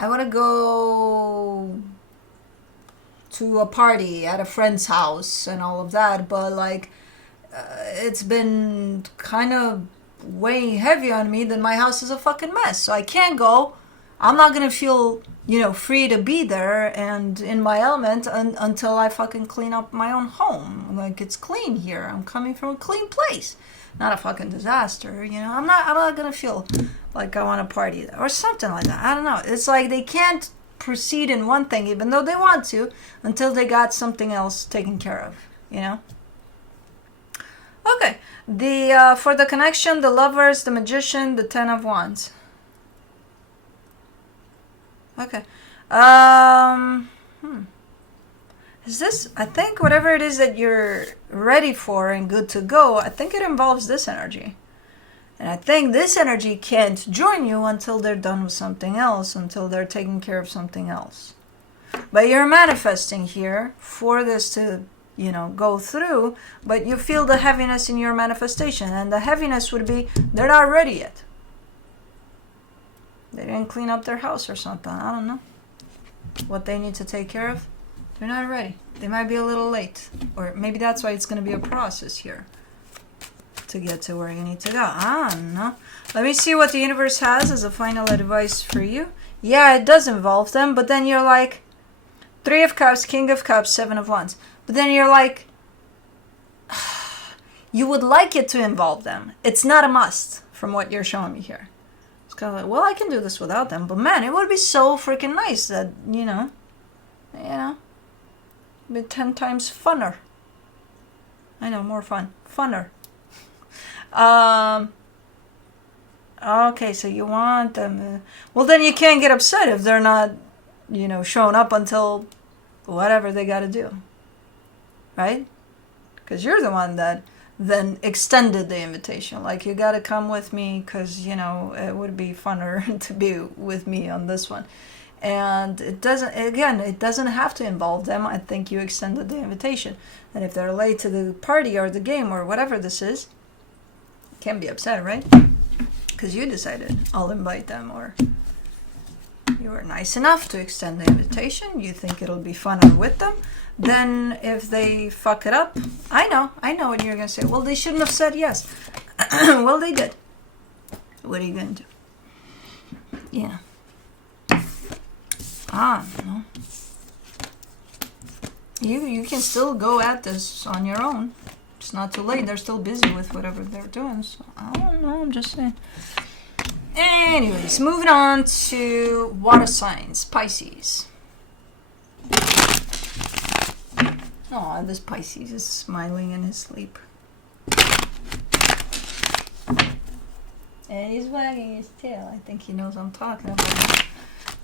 I want to go to a party at a friend's house and all of that, but like, it's been kind of weighing heavy on me that my house is a fucking mess. So I can't go. I'm not going to feel, you know, free to be there and in my element until I fucking clean up my own home. Like, it's clean here. I'm coming from a clean place. Not a fucking disaster, you know. I'm not going to feel like I want to party there or something like that. I don't know. It's like they can't proceed in one thing even though they want to until they got something else taken care of, you know. Okay. For the connection, the Lovers, the Magician, the Ten of Wands. Okay. Is this, I think whatever it is that you're ready for and good to go, I think it involves this energy. And I think this energy can't join you until they're done with something else, until they're taking care of something else. But you're manifesting here for this to, you know, go through, but you feel the heaviness in your manifestation. And the heaviness would be, they're not ready yet. They didn't clean up their house or something. I don't know what they need to take care of. They're not ready. They might be a little late. Or maybe that's why it's going to be a process here to get to where you need to go. I don't know. Let me see what the universe has as a final advice for you. Yeah, it does involve them, but then you're like, Three of Cups, King of Cups, Seven of Wands. But then you're like, you would like it to involve them. It's not a must from what you're showing me here. It's kind of like, well, I can do this without them. But man, it would be so freaking nice that, you know, be 10 times funner. I know, more fun. Funner. Okay, so you want them. Well, then you can't get upset if they're not, you know, showing up until whatever they got to do. Right? Because you're the one that then extended the invitation. Like, you got to come with me because, you know, it would be funner to be with me on this one. And it doesn't have to involve them. I think you extended the invitation. And if they're late to the party or the game or whatever this is, you can't be upset, right? Because you decided I'll invite them, or you were nice enough to extend the invitation. You think it'll be funner with them. Then if they fuck it up, I know what you're going to say. Well, they shouldn't have said yes. Well, they did. What are you going to do? Yeah. I don't know. You can still go at this on your own. It's not too late. They're still busy with whatever they're doing. So I don't know. I'm just saying. Anyways, moving on to water signs. Pisces. Oh, this Pisces is smiling in his sleep. And he's wagging his tail. I think he knows I'm talking about him.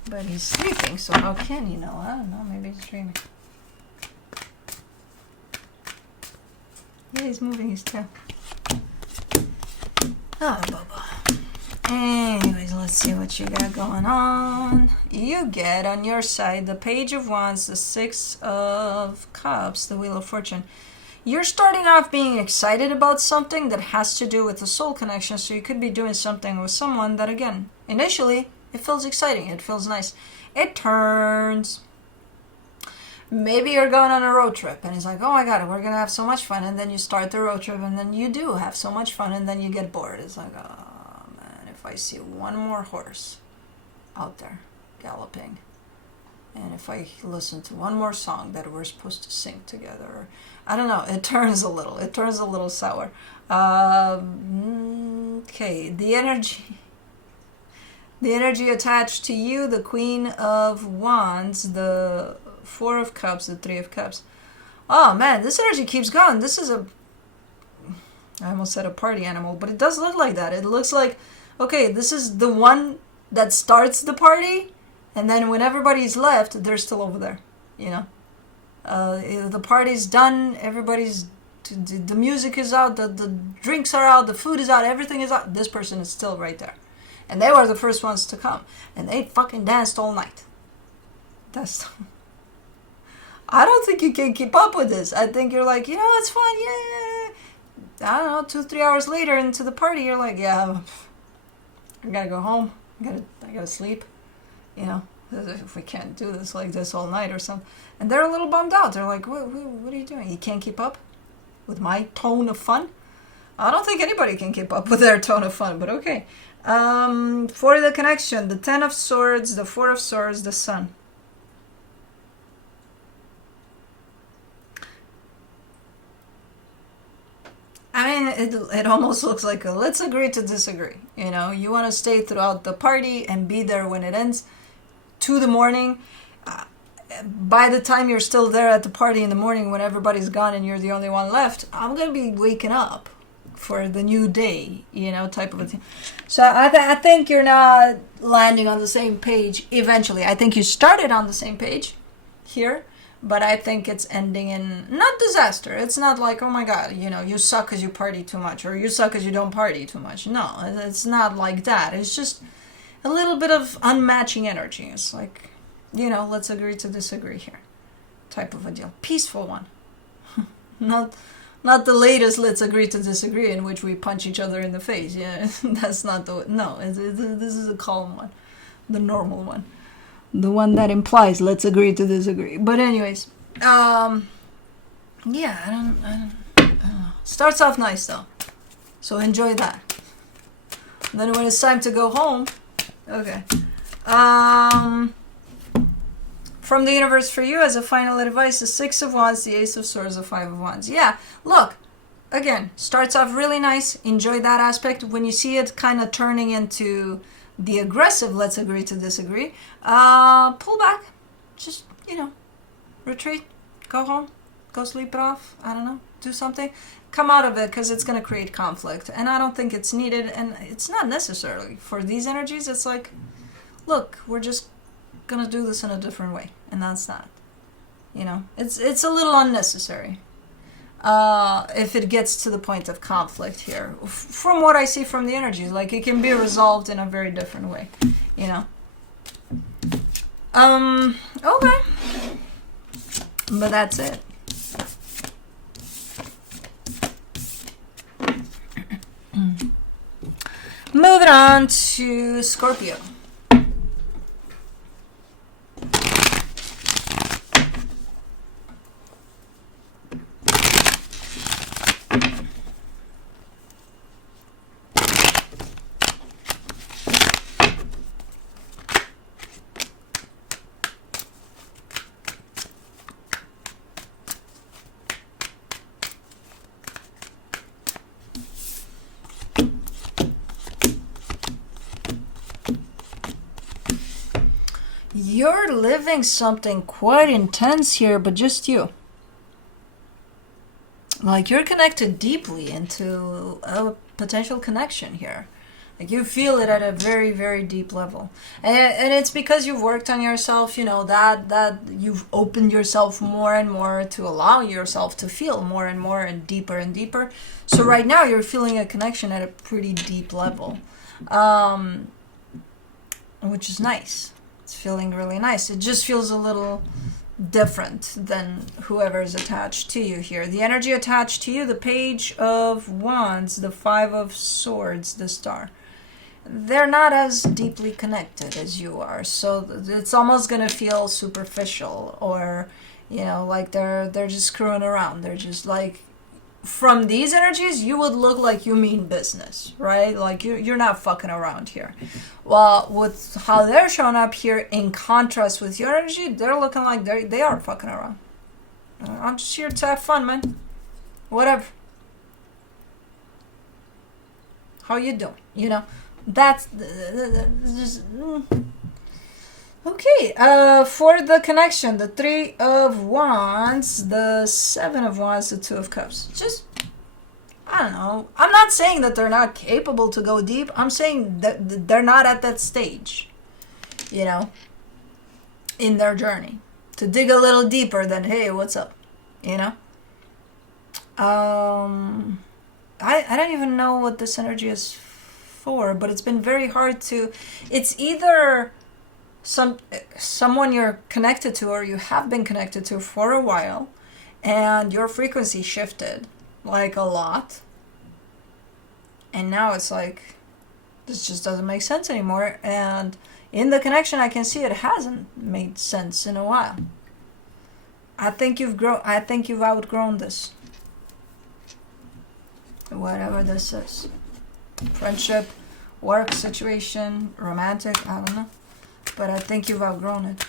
But he's sleeping, so how can he know? I don't know. Maybe he's dreaming. Yeah, he's moving his tail. Oh, Bubba. Anyways, let's see what you got going on. You get on your side the Page of Wands, the Six of Cups, the Wheel of Fortune. You're starting off being excited about something that has to do with the soul connection, so you could be doing something with someone that, again, initially, it feels exciting. It feels nice. It turns. Maybe you're going on a road trip and it's like, oh my God, we're going to have so much fun. And then you start the road trip and then you do have so much fun and then you get bored. It's like, oh. if I see one more horse out there galloping, and if I listen to one more song that we're supposed to sing together, I don't know, it turns a little sour. Okay, the energy attached to you, the Queen of Wands, the Four of Cups, the Three of Cups. Oh man, this energy keeps going. This is I almost said a party animal, but it does look like that. It looks like, okay, this is the one that starts the party, and then when everybody's left, they're still over there, you know. The party's done, everybody's, the music is out, the drinks are out, the food is out, everything is out. This person is still right there. And they were the first ones to come. And they fucking danced all night. I don't think you can keep up with this. I think you're like, you know, it's fun, yeah. I don't know, 2-3 hours later into the party, you're like, yeah, I gotta go home. I gotta sleep. You know, if we can't do this like this all night or something. And they're a little bummed out. They're like, what are you doing? You can't keep up with my tone of fun? I don't think anybody can keep up with their tone of fun, but okay. For the connection, the Ten of Swords, the Four of Swords, the Sun. I mean, it almost looks like a let's agree to disagree. You know, you want to stay throughout the party and be there when it ends to the morning. By the time you're still there at the party in the morning when everybody's gone and you're the only one left, I'm going to be waking up for the new day, you know, type of a thing. So I think you're not landing on the same page eventually. I think you started on the same page here, but I think it's ending in, not disaster. It's not like, oh my God, you know, you suck because you party too much, or you suck because you don't party too much. No, it's not like that. It's just a little bit of unmatching energy. It's like, you know, let's agree to disagree here type of a deal. Peaceful one. Not the latest let's agree to disagree in which we punch each other in the face. Yeah, that's not the, no, this is a calm one. The normal one. The one that implies let's agree to disagree. But anyways, yeah, I don't know. Starts off nice though. So enjoy that. Then when it's time to go home, okay. From the universe for you as a final advice, the Six of Wands, the Ace of Swords, the Five of Wands. Yeah, look, again, starts off really nice. Enjoy that aspect. When you see it kind of turning into the aggressive, let's agree to disagree, pull back. Just, you know, retreat, go home, go sleep it off. I don't know, do something. Come out of it because it's going to create conflict. And I don't think it's needed. And it's not necessarily. For these energies, it's like, look, we're just gonna do this in a different way, and that's that. You know, it's a little unnecessary if it gets to the point of conflict here. From what I see from the energies, like it can be resolved in a very different way. You know. Okay, but that's it. Moving on to Scorpio. You're living something quite intense here, but just you. Like you're connected deeply into a potential connection here. Like you feel it at a very, very deep level. And it's because you've worked on yourself, you know, that you've opened yourself more and more to allow yourself to feel more and more and deeper. So right now you're feeling a connection at a pretty deep level, which is nice. Feeling really nice. It just feels a little different than whoever is attached to you here. The energy attached to you, the Page of Wands, the Five of Swords, the Star. They're not as deeply connected as you are, so it's almost gonna feel superficial, or you know, like they're just screwing around. They're just like, from these energies, you would look like you mean business, right? Like you're not fucking around here. Well, with how they're showing up here in contrast with your energy, they're looking like they are fucking around. I'm just here to have fun, man. Whatever. How you doing? You know, that's just... Okay, for the connection, the 3 of Wands, the 7 of Wands, the 2 of Cups. Just, I don't know. I'm not saying that they're not capable to go deep. I'm saying that they're not at that stage, you know, in their journey. To dig a little deeper than, hey, what's up, you know? I don't even know what this energy is for, but it's been very hard to... It's either... someone you're connected to or you have been connected to for a while and your frequency shifted like a lot, and now it's like this just doesn't make sense anymore, and in the connection I can see it hasn't made sense in a while. I think you've outgrown this, whatever this is. Friendship, work situation, romantic, I don't know. But I think you've outgrown it.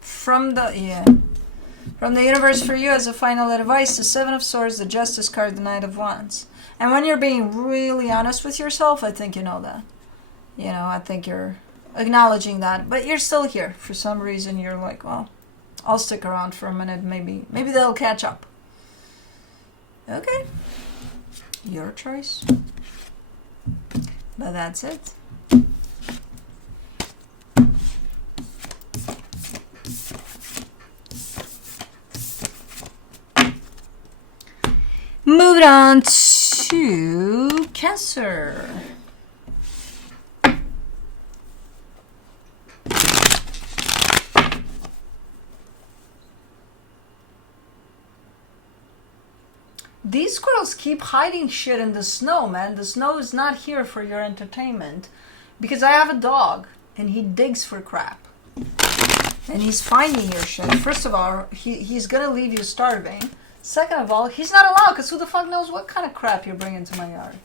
From the universe for you as a final advice, the 7 of Swords, the Justice card, the Knight of Wands. And when you're being really honest with yourself, I think you know that. You know, I think you're acknowledging that. But you're still here. For some reason, you're like, well, I'll stick around for a minute. Maybe they'll catch up. Okay. Your choice. But that's it. Moving on to Cancer. These squirrels keep hiding shit in the snow, man. The snow is not here for your entertainment. Because I have a dog, and he digs for crap. And he's finding your shit. First of all, he's gonna leave you starving. Second of all, he's not allowed, because who the fuck knows what kind of crap you're bringing to my yard.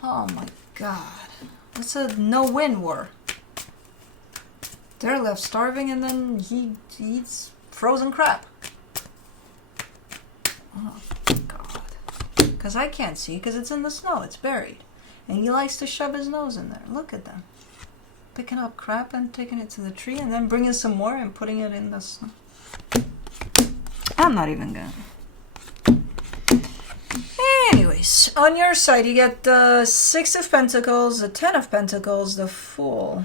Oh my god. It's a no-win war. They're left starving, and then he eats frozen crap. Oh god. Because I can't see, because it's in the snow. It's buried. And he likes to shove his nose in there. Look at them. Picking up crap and taking it to the tree, and then bringing some more and putting it in the snow. I'm not even gonna. Anyways, on your side, you get the 6 of Pentacles, the 10 of Pentacles, the Fool.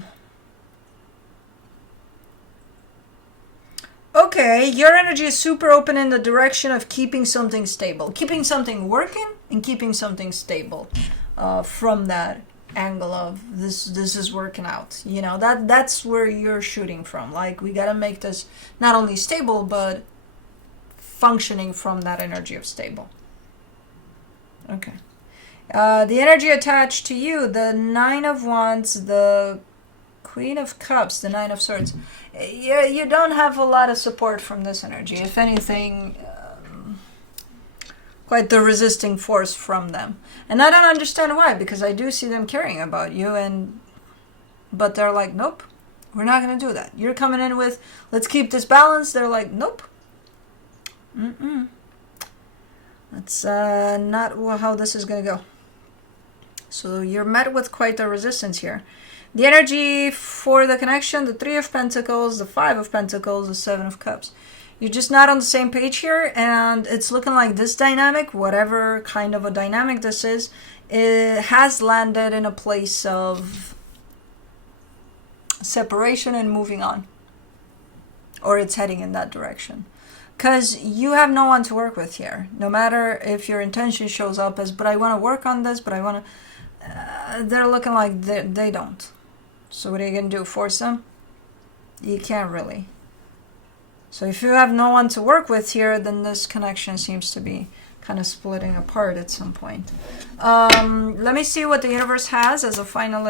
Okay, your energy is super open in the direction of keeping something stable, keeping something working, and keeping something stable. From that angle of this is working out, you know, that's where you're shooting from. Like, we gotta make this not only stable but functioning from that energy of stable. Okay. The energy attached to you, the 9 of Wands, the Queen of Cups, the 9 of Swords. You don't have a lot of support from this energy. If anything, quite the resisting force from them. And I don't understand why, because I do see them caring about you, but they're like, nope, we're not going to do that. You're coming in with, let's keep this balance. They're like, nope. That's not how this is going to go. So you're met with quite a resistance here. The energy for the connection, the 3 of Pentacles, the 5 of Pentacles, the 7 of Cups. You're just not on the same page here, and it's looking like this dynamic, whatever kind of a dynamic this is, it has landed in a place of separation and moving on. Or it's heading in that direction. Because you have no one to work with here. No matter if your intention shows up as, but I want to work on this, but I want to... they're looking like they don't. So what are you going to do? Force them? You can't really. So if you have no one to work with here, then this connection seems to be kind of splitting apart at some point. Let me see what the universe has as a final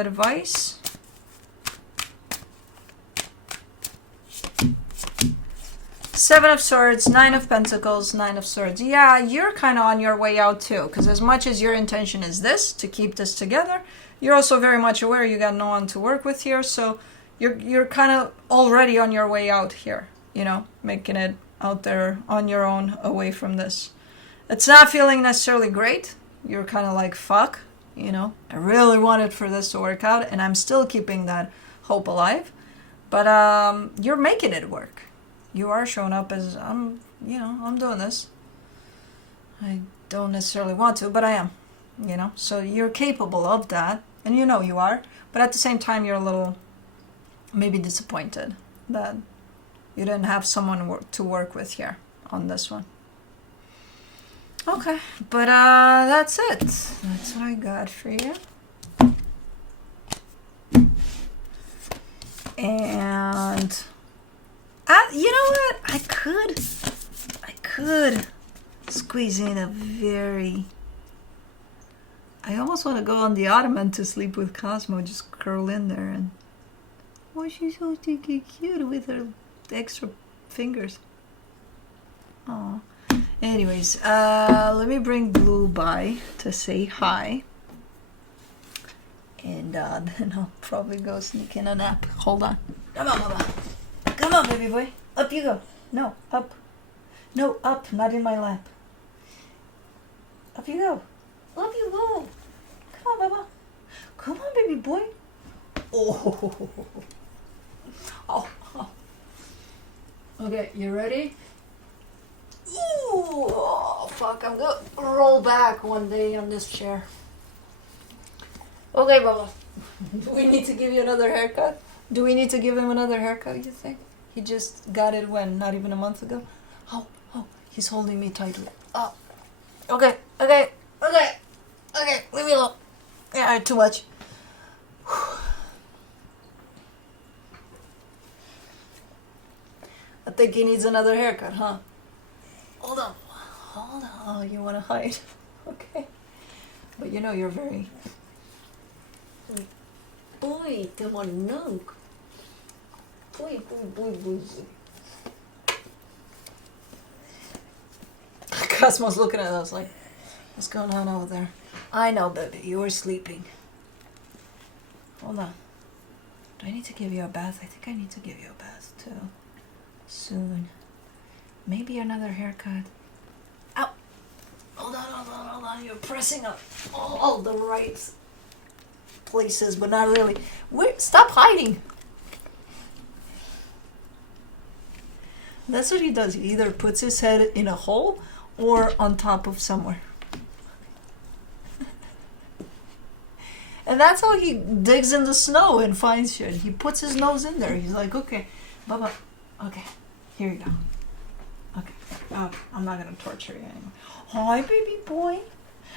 Seven of Swords, Nine of Pentacles, Nine of Swords. Yeah, you're kind of on your way out too, because as much as your intention is this, to keep this together, you're also very much aware you got no one to work with here, so you're kind of already on your way out here, you know, making it out there on your own, away from this. It's not feeling necessarily great. You're kind of like, fuck, you know, I really wanted for this to work out, and I'm still keeping that hope alive, but you're making it work. You are showing up as, I'm doing this. I don't necessarily want to, but I am, you know, so you're capable of that, and you know you are, but at the same time you're a little maybe disappointed that you didn't have someone to work with here on this one. Okay, but that's it. That's what I got for you. And you know what? I could squeeze in a very... I almost want to go on the ottoman to sleep with Cosmo, just curl in there and... Oh, she's so stinky cute with her extra fingers. Oh. Anyways, let me bring Blue by to say hi. And then I'll probably go sneak in a nap. Hold on. Come on, Mama. Come on, baby boy. Up you go. No, up. No, up. Not in my lap. Up you go. Up you go. Come on, Baba. Come on, baby boy. Oh. Oh. Okay, you ready? Ooh, oh, fuck, I'm gonna roll back one day on this chair. Okay, Baba. Do we need to give you another haircut? Do we need to give him another haircut, you think? He just got it when? Not even a month ago? Oh, he's holding me tightly. Oh. Okay, leave me alone. Yeah, too much. I think he needs another haircut, huh? Hold on. Oh, you want to hide? Okay. But you know you're very... Boy, come on, no. Boy. Cosmo's looking at us like, what's going on over there? I know, baby, you were sleeping. Hold on. Do I need to give you a bath? I think I need to give you a bath, too. Soon. Maybe another haircut. Ow! Hold on. You're pressing up all the right places, but not really. Stop hiding! That's what he does. He either puts his head in a hole or on top of somewhere. And that's how he digs in the snow and finds shit. He puts his nose in there. He's like, okay, Baba, okay, here you go. Okay, I'm not gonna torture you anymore. Hi, baby boy.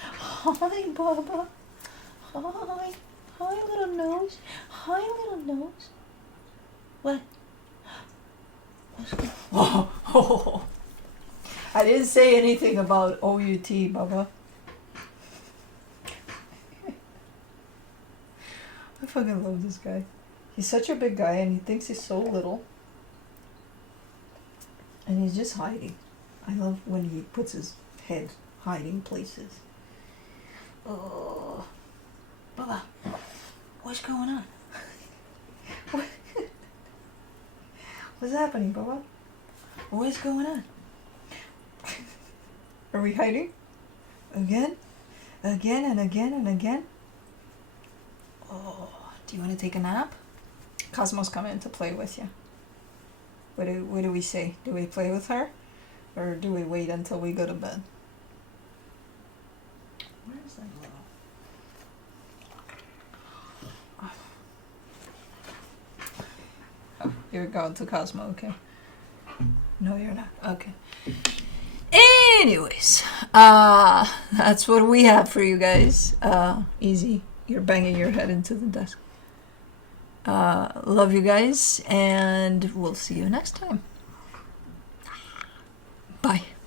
Hi, Baba. Hi. Hi, little nose. Hi, little nose. What? Oh. I didn't say anything about OUT, Baba. I fucking love this guy. He's such a big guy and he thinks he's so little. And he's just hiding. I love when he puts his head hiding places. Oh, Baba, what's going on? What's happening, Baba? What's going on? Are we hiding? Again? Again and again and again? Oh, do you want to take a nap? Cosmo's coming to play with you. What do we say? Do we play with her? Or do we wait until we go to bed? Where's that girl? Oh, you're going to Cosmo, okay. No, you're not. Okay. Anyways, that's what we have for you guys. Easy. You're banging your head into the desk. Love you guys, and we'll see you next time.